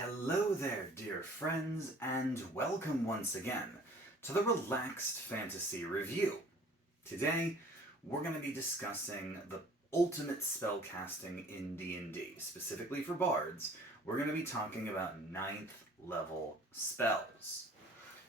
Hello there, dear friends, and welcome once again to the Relaxed Fantasy Review. Today, we're going to be discussing the ultimate spellcasting in D&D. Specifically for bards, we're going to be talking about 9th level spells.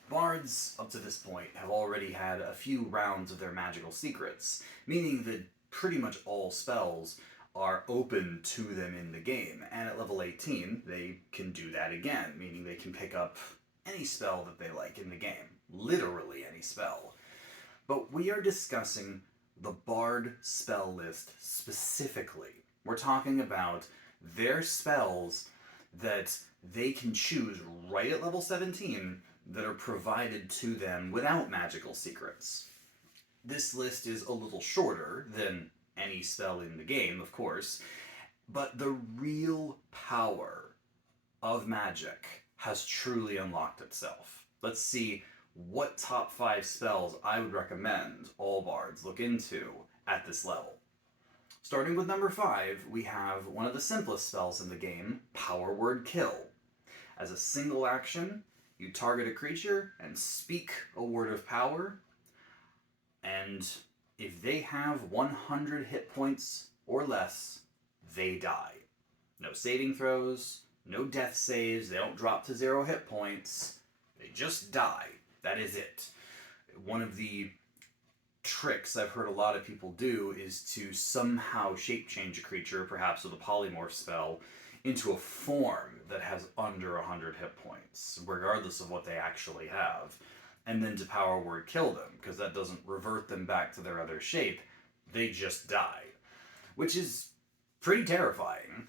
Bards, up to this point, have already had a few rounds of their magical secrets, meaning that pretty much all spells are open to them in the game, and at level 18, they can do that again, meaning they can pick up any spell that they like in the game. Literally any spell. But we are discussing the Bard spell list specifically. We're talking about their spells that they can choose right at level 17 that are provided to them without magical secrets. This list is a little shorter than any spell in the game, of course, but the real power of magic has truly unlocked itself. Let's see what top 5 spells I would recommend all bards look into at this level. Starting with number 5, we have one of the simplest spells in the game, Power Word Kill. As a single action, you target a creature and speak a word of power, and if they have 100 hit points or less, they die. No saving throws, no death saves, they don't drop to 0 hit points, they just die. That is it. One of the tricks I've heard a lot of people do is to somehow shape change a creature, perhaps with a polymorph spell, into a form that has under 100 hit points, regardless of what they actually have, and then to power word kill them, because that doesn't revert them back to their other shape, they just die. Which is pretty terrifying.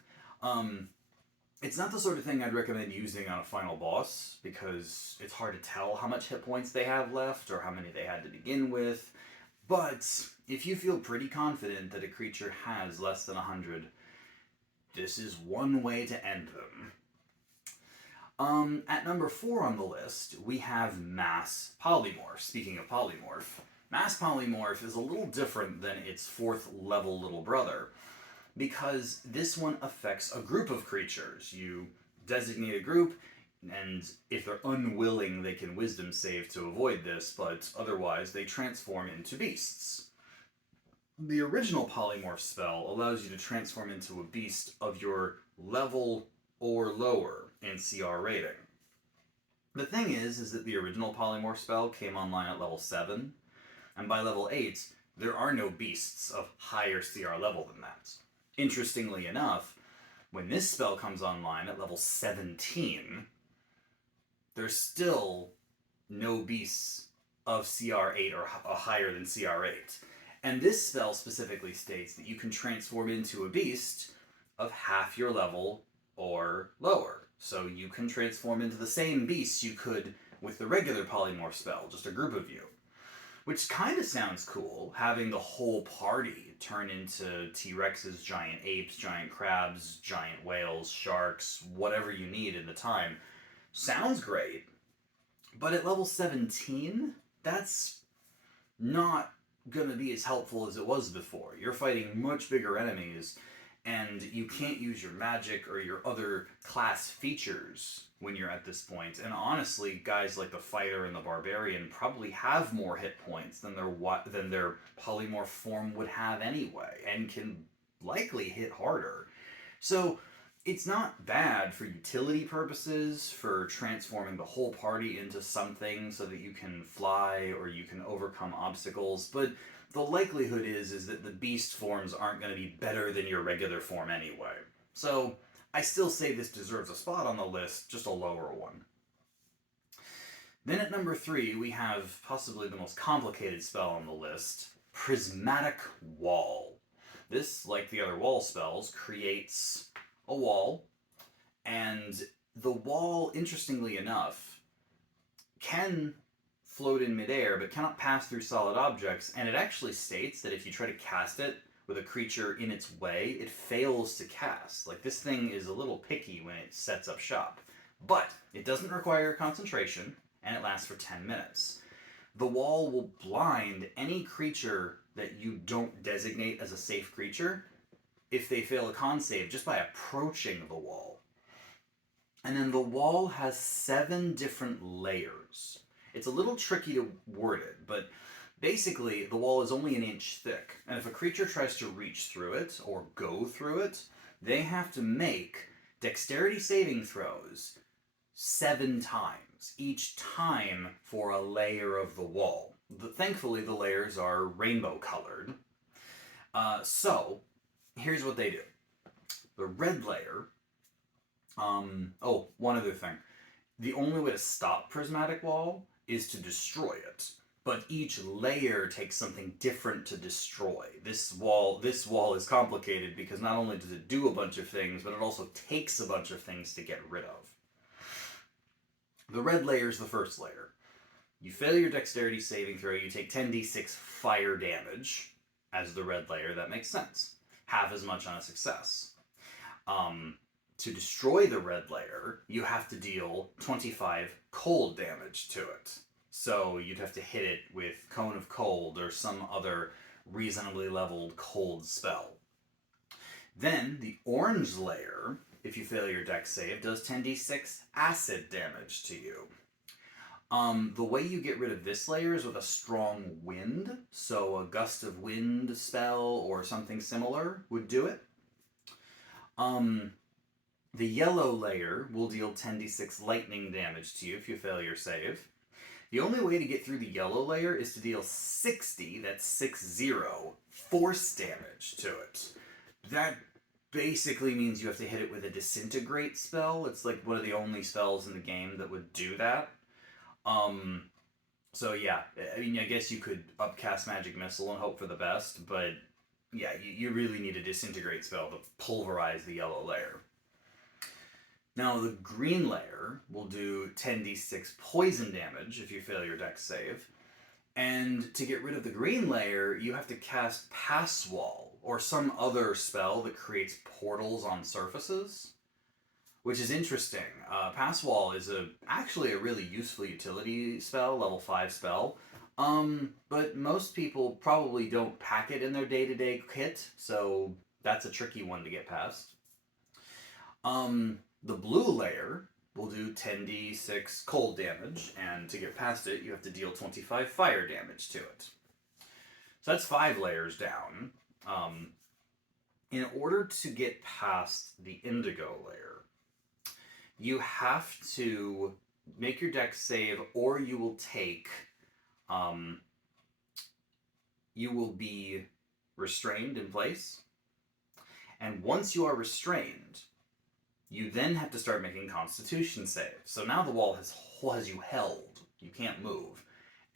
It's not the sort of thing I'd recommend using on a final boss, because it's hard to tell how much hit points they have left, or how many they had to begin with, but if you feel pretty confident that a creature has less than 100, this is one way to end them. At number 4 on the list, we have Mass Polymorph. Speaking of polymorph, Mass Polymorph is a little different than its 4th level little brother, because this one affects a group of creatures. You designate a group, and if they're unwilling, they can wisdom save to avoid this, but otherwise they transform into beasts. The original polymorph spell allows you to transform into a beast of your level or lower in CR rating. The thing is that the original polymorph spell came online at level 7, and by level 8, there are no beasts of higher CR level than that. Interestingly enough, when this spell comes online at level 17, there's still no beasts of CR8 or higher than CR8. And this spell specifically states that you can transform into a beast of half your level or lower. So you can transform into the same beast you could with the regular polymorph spell, just a group of you. Which kind of sounds cool, having the whole party turn into T-Rexes, giant apes, giant crabs, giant whales, sharks, whatever you need in the time. Sounds great, but at level 17, that's not gonna be as helpful as it was before. You're fighting much bigger enemies, and you can't use your magic or your other class features when you're at this point. And honestly, guys like the fighter and the barbarian probably have more hit points than their polymorph form would have anyway, and can likely hit harder. So it's not bad for utility purposes, for transforming the whole party into something so that you can fly or you can overcome obstacles, but the likelihood is that the beast forms aren't going to be better than your regular form anyway. So I still say this deserves a spot on the list, just a lower one. Then at number 3, we have possibly the most complicated spell on the list, Prismatic Wall. This, like the other wall spells, creates a wall, and the wall, interestingly enough, can float in midair, but cannot pass through solid objects, and it actually states that if you try to cast it with a creature in its way, it fails to cast. Like, this thing is a little picky when it sets up shop. But it doesn't require concentration, and it lasts for 10 minutes. The wall will blind any creature that you don't designate as a safe creature if they fail a con save just by approaching the wall. And then the wall has 7 different layers. It's a little tricky to word it, but basically the wall is only an inch thick. And if a creature tries to reach through it or go through it, they have to make dexterity saving throws 7 times, each time for a layer of the wall. Thankfully, the layers are rainbow colored. So, here's what they do. The red layer. One other thing. The only way to stop Prismatic Wall is to destroy it. But each layer takes something different to destroy. This wall is complicated because not only does it do a bunch of things, but it also takes a bunch of things to get rid of. The red layer is the first layer. You fail your dexterity saving throw, you take 10d6 fire damage as the red layer. That makes sense. Half as much on a success. To destroy the red layer, you have to deal 25 cold damage to it. So you'd have to hit it with Cone of Cold or some other reasonably leveled cold spell. Then the orange layer, if you fail your dex save, does 10d6 acid damage to you. The way you get rid of this layer is with a strong wind, so a gust of wind spell or something similar would do it. The yellow layer will deal 10d6 lightning damage to you if you fail your save. The only way to get through the yellow layer is to deal 60, that's 60, force damage to it. That basically means you have to hit it with a disintegrate spell. It's like one of the only spells in the game that would do that. So yeah, I mean, I guess you could upcast Magic Missile and hope for the best, but yeah, you really need a disintegrate spell to pulverize the yellow layer. Now the green layer will do 10d6 poison damage if you fail your dex save. And to get rid of the green layer, you have to cast Pass Wall, or some other spell that creates portals on surfaces. Which is interesting. Pass Wall is actually a really useful utility spell, level 5 spell. But most people probably don't pack it in their day-to-day kit, so that's a tricky one to get past. The blue layer will do 10d6 cold damage, and to get past it, you have to deal 25 fire damage to it. So that's 5 layers down. In order to get past the indigo layer, you have to make your dex save, or you will take, you will be restrained in place. And once you are restrained, you then have to start making Constitution saves. So now the wall has you held. You can't move.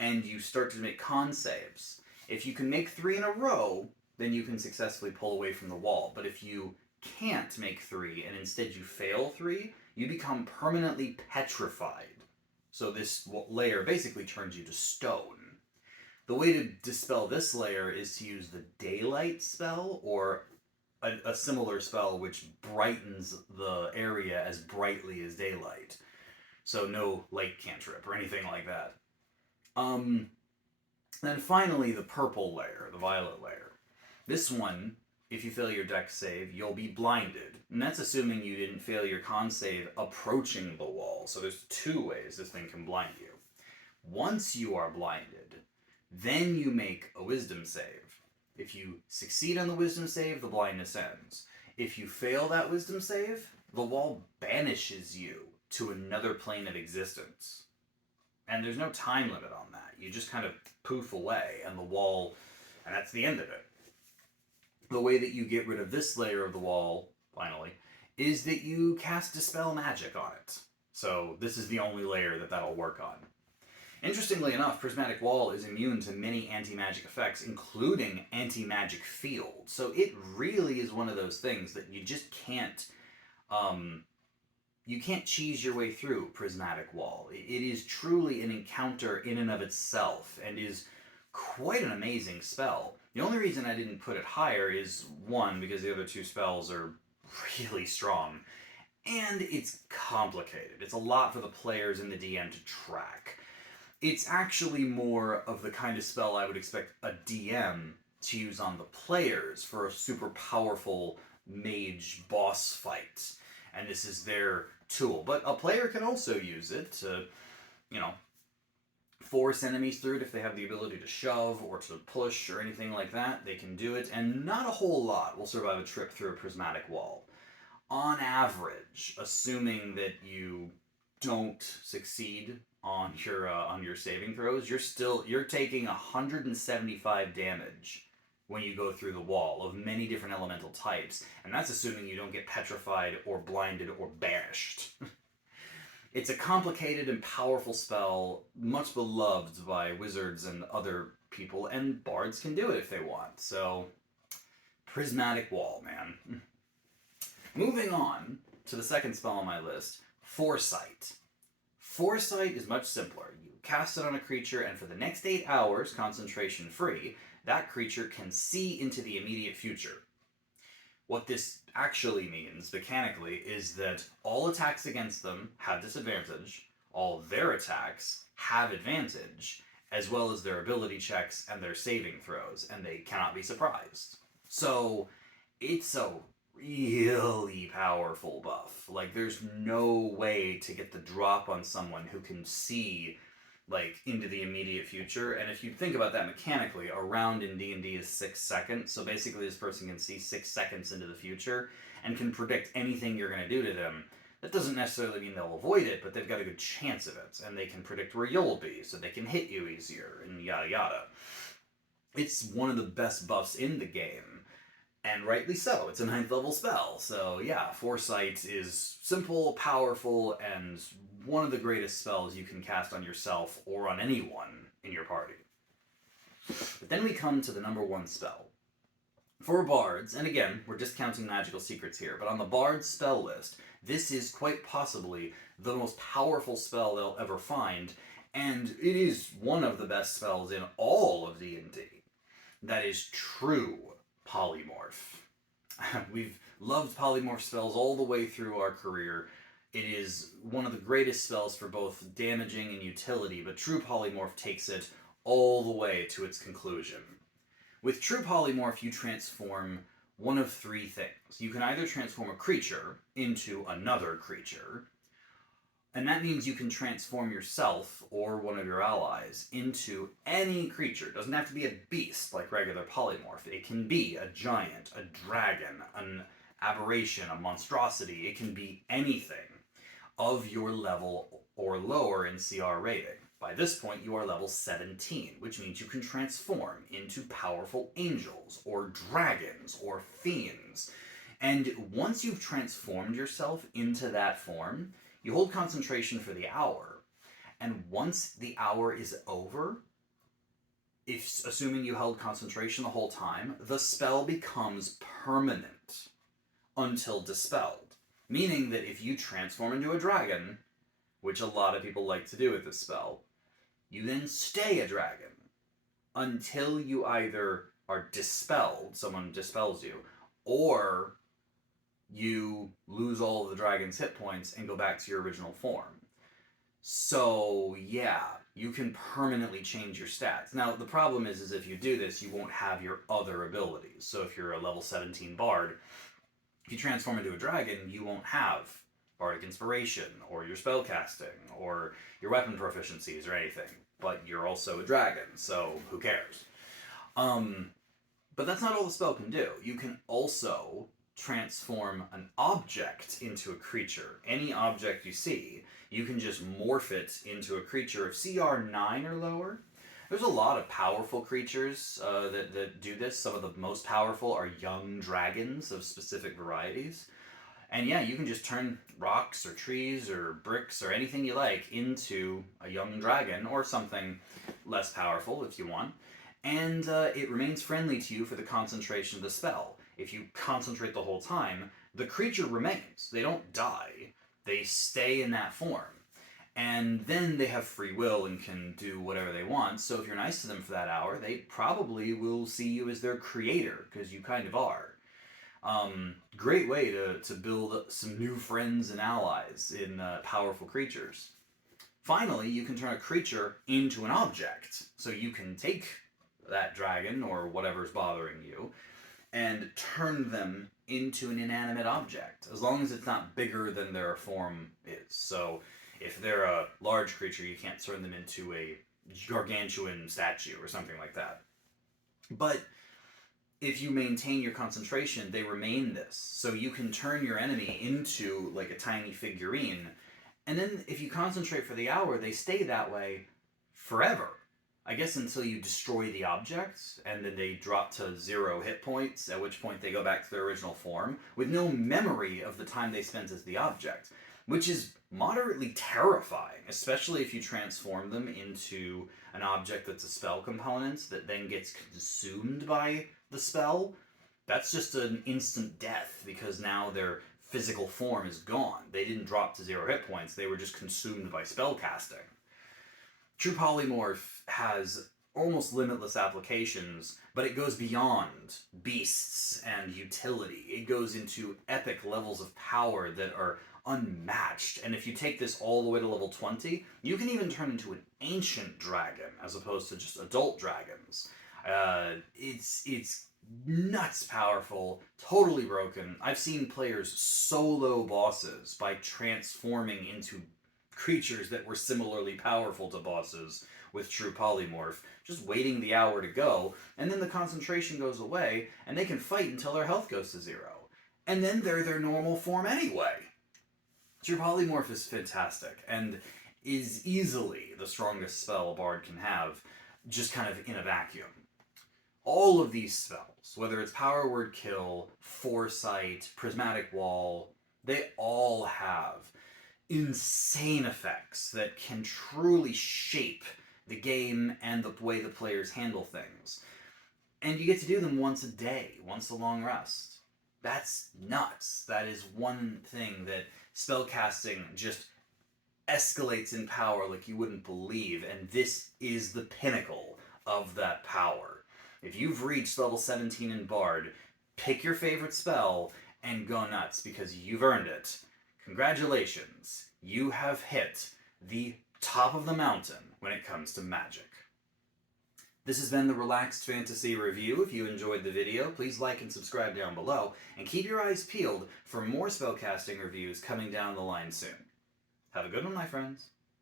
And you start to make con saves. If you can make 3 in a row, then you can successfully pull away from the wall. But if you can't make 3 and instead you fail 3, you become permanently petrified. So this layer basically turns you to stone. The way to dispel this layer is to use the daylight spell, or a similar spell which brightens the area as brightly as daylight. So no light cantrip or anything like that. Then finally the purple layer, the violet layer. This one, if you fail your dex save, you'll be blinded. And that's assuming you didn't fail your con save approaching the wall. So there's 2 ways this thing can blind you. Once you are blinded, then you make a wisdom save. If you succeed on the wisdom save, the blindness ends. If you fail that wisdom save, the wall banishes you to another plane of existence. And there's no time limit on that. You just kind of poof away, and the wall, and that's the end of it. The way that you get rid of this layer of the wall, finally, is that you cast Dispel Magic on it. So this is the only layer that'll work on. Interestingly enough, Prismatic Wall is immune to many anti-magic effects, including anti-magic field. So it really is one of those things that you just can't, you can't cheese your way through Prismatic Wall. It is truly an encounter in and of itself, and is quite an amazing spell. The only reason I didn't put it higher is, 1, because the other 2 spells are really strong, and it's complicated. It's a lot for the players and the DM to track. It's actually more of the kind of spell I would expect a DM to use on the players for a super powerful mage boss fight. And this is their tool. But a player can also use it to, you know, force enemies through it if they have the ability to shove or to push or anything like that. They can do it, and not a whole lot will survive a trip through a prismatic wall. On average, assuming that you don't succeed on your saving throws, you're taking 175 damage when you go through the wall of many different elemental types, and that's assuming you don't get petrified or blinded or banished. It's a complicated and powerful spell, much beloved by wizards and other people, and bards can do it if they want. So, Prismatic Wall, man. Moving on to the second spell on my list, Foresight. Foresight is much simpler. You cast it on a creature, and for the next 8 hours, concentration free, that creature can see into the immediate future. What this actually means, mechanically, is that all attacks against them have disadvantage, all their attacks have advantage, as well as their ability checks and their saving throws, and they cannot be surprised. So, it's a really powerful buff. Like, there's no way to get the drop on someone who can see, like, into the immediate future. And if you think about that mechanically, a round in D&D is 6 seconds, so basically this person can see 6 seconds into the future and can predict anything you're going to do to them. That doesn't necessarily mean they'll avoid it, but they've got a good chance of it, and they can predict where you'll be, so they can hit you easier, and yada yada. It's one of the best buffs in the game. And rightly so. It's a 9th level spell. So yeah, Foresight is simple, powerful, and one of the greatest spells you can cast on yourself or on anyone in your party. But then we come to the number 1 spell. For bards, and again, we're discounting magical secrets here, but on the bard's spell list, this is quite possibly the most powerful spell they'll ever find, and it is one of the best spells in all of D&D. That is True Polymorph. We've loved polymorph spells all the way through our career. It is one of the greatest spells for both damaging and utility, but True Polymorph takes it all the way to its conclusion. With True Polymorph, you transform one of 3 things. You can either transform a creature into another creature, and that means you can transform yourself or one of your allies into any creature. It doesn't have to be a beast like regular polymorph. It can be a giant, a dragon, an aberration, a monstrosity. It can be anything of your level or lower in CR rating. By this point, you are level 17, which means you can transform into powerful angels or dragons or fiends. And once you've transformed yourself into that form, you hold concentration for the hour, and once the hour is over, assuming you held concentration the whole time, the spell becomes permanent until dispelled. Meaning that if you transform into a dragon, which a lot of people like to do with this spell, you then stay a dragon until you either are dispelled, someone dispels you, or you lose all of the dragon's hit points and go back to your original form. So, yeah, you can permanently change your stats. Now, the problem is if you do this, you won't have your other abilities. So if you're a level 17 bard, if you transform into a dragon, you won't have Bardic Inspiration, or your spellcasting, or your weapon proficiencies, or anything. But you're also a dragon, so who cares? But that's not all the spell can do. You can also transform an object into a creature. Any object you see, you can just morph it into a creature of CR 9 or lower. There's a lot of powerful creatures that do this. Some of the most powerful are young dragons of specific varieties. And yeah, you can just turn rocks or trees or bricks or anything you like into a young dragon or something less powerful if you want. And it remains friendly to you for the concentration of the spell. If you concentrate the whole time, the creature remains. They don't die. They stay in that form. And then they have free will and can do whatever they want. So if you're nice to them for that hour, they probably will see you as their creator, because you kind of are. Great way to build some new friends and allies in powerful creatures. Finally, you can turn a creature into an object. So you can take that dragon or whatever's bothering you and turn them into an inanimate object, as long as it's not bigger than their form is. So if they're a large creature, you can't turn them into a gargantuan statue or something like that. But if you maintain your concentration, they remain this. So you can turn your enemy into like a tiny figurine, and then if you concentrate for the hour, they stay that way forever. I guess until you destroy the object, and then they drop to 0 hit points, at which point they go back to their original form, with no memory of the time they spent as the object, which is moderately terrifying, especially if you transform them into an object that's a spell component that then gets consumed by the spell. That's just an instant death, because now their physical form is gone. They didn't drop to 0 hit points, they were just consumed by spell casting. True Polymorph has almost limitless applications, but it goes beyond beasts and utility. It goes into epic levels of power that are unmatched, and if you take this all the way to level 20, you can even turn into an ancient dragon as opposed to just adult dragons. It's nuts powerful, totally broken. I've seen players solo bosses by transforming into creatures that were similarly powerful to bosses with True Polymorph, just waiting the hour to go, and then the concentration goes away, and they can fight until their health goes to 0. And then they're their normal form anyway. True Polymorph is fantastic, and is easily the strongest spell a bard can have, just kind of in a vacuum. All of these spells, whether it's Power Word Kill, Foresight, Prismatic Wall, they all have insane effects that can truly shape the game and the way the players handle things. And you get to do them once a day, once a long rest. That's nuts. That is one thing that spellcasting just escalates in power like you wouldn't believe, and this is the pinnacle of that power. If you've reached level 17 in Bard, pick your favorite spell and go nuts, because you've earned it. Congratulations, you have hit the top of the mountain when it comes to magic. This has been the Relaxed Fantasy Review. If you enjoyed the video, please like and subscribe down below, and keep your eyes peeled for more spellcasting reviews coming down the line soon. Have a good one, my friends.